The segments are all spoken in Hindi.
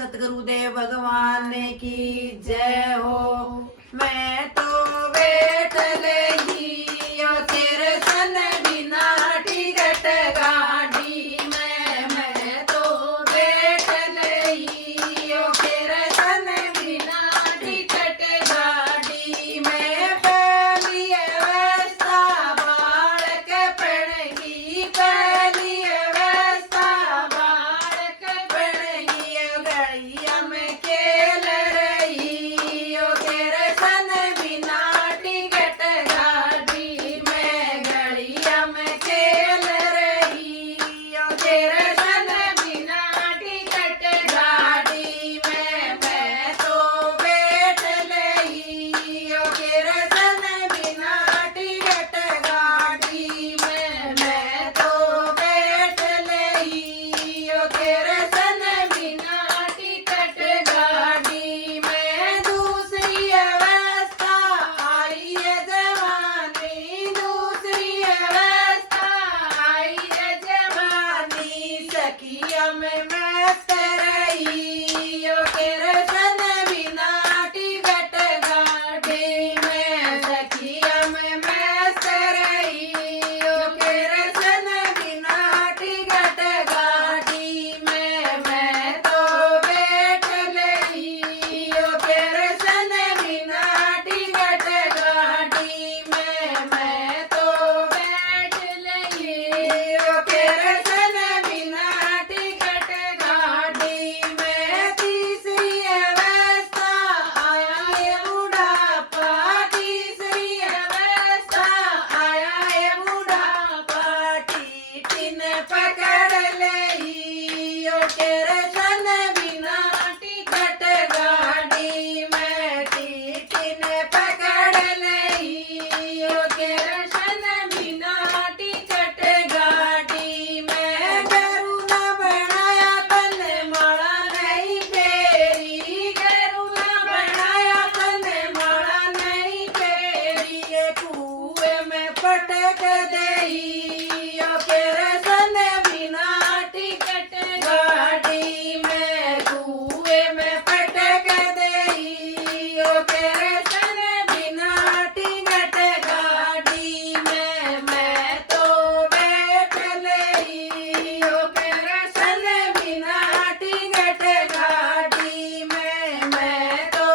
सतगुरुदेव भगवान की जय हो। मैं तो बैठ लगी ओ तेरे सन बिना टिकट गाड़ी में। मैं तो बैठ लगी ओ तेरे सन बिना टिकट गाड़ी में। पहली अवस्था बालक पड़गी, पहली अवस्था बालक पड़गी। गलिया में खेल रही ओ तेरे सन बिना टिकट गाड़ी में। गलिया में खेल रही ओ तेरे सन बिना टिकट गाड़ी में। मैं तो बैठ लगी ओ तेरे सन बिना टिकट गाड़ी में। मैं तो बैठ लगी ओ तेरे सन बिना टिकट गाड़ी में। दूसरी अवस्था आई है जवानी, दूसरी अवस्था आई है जवानी। सखिया में मस्त रही ओ तेरे सन बिना टिकट गाड़ी में। सखिया में मस्त रही ओ तेरे सन बिना टिकट गाड़ी में। मैं तो बैठ लगी ओ तेरे सन बिना टिकट गाड़ी में। मैं तो बैठ लगी ओ तेरे सन बिना टिकट गाड़ी में। तीसरी अवस्था आया है बुढ़ापा, तीसरी अवस्था आया है बुढ़ापा। टीटी ने पकड़ लई ओ तेरे सन बिना टिकट गाड़ी में। टीटी ने पकड़ लई ओ तेरे सन बिना टिकट गाड़ी में। गरू न बनाया तन माला नहीं फेरी, गरू न बनाया तन माला नहीं फेरी। ये कुएं में पटक देई ओ तेरे सन बिना टिकट गाड़ी में। कुएं में पटक देई ओ तेरे सन बिना टिकट गाड़ी में। मैं तो बैठ लई ओ तेरे सन बिना टिकट गाड़ी में। मैं तो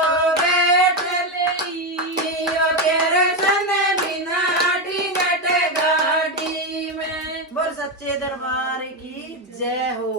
बैठ लई ओ तेरे सन बिना टिकट गाड़ी में। बोल सच्चे दरबार की जय हो।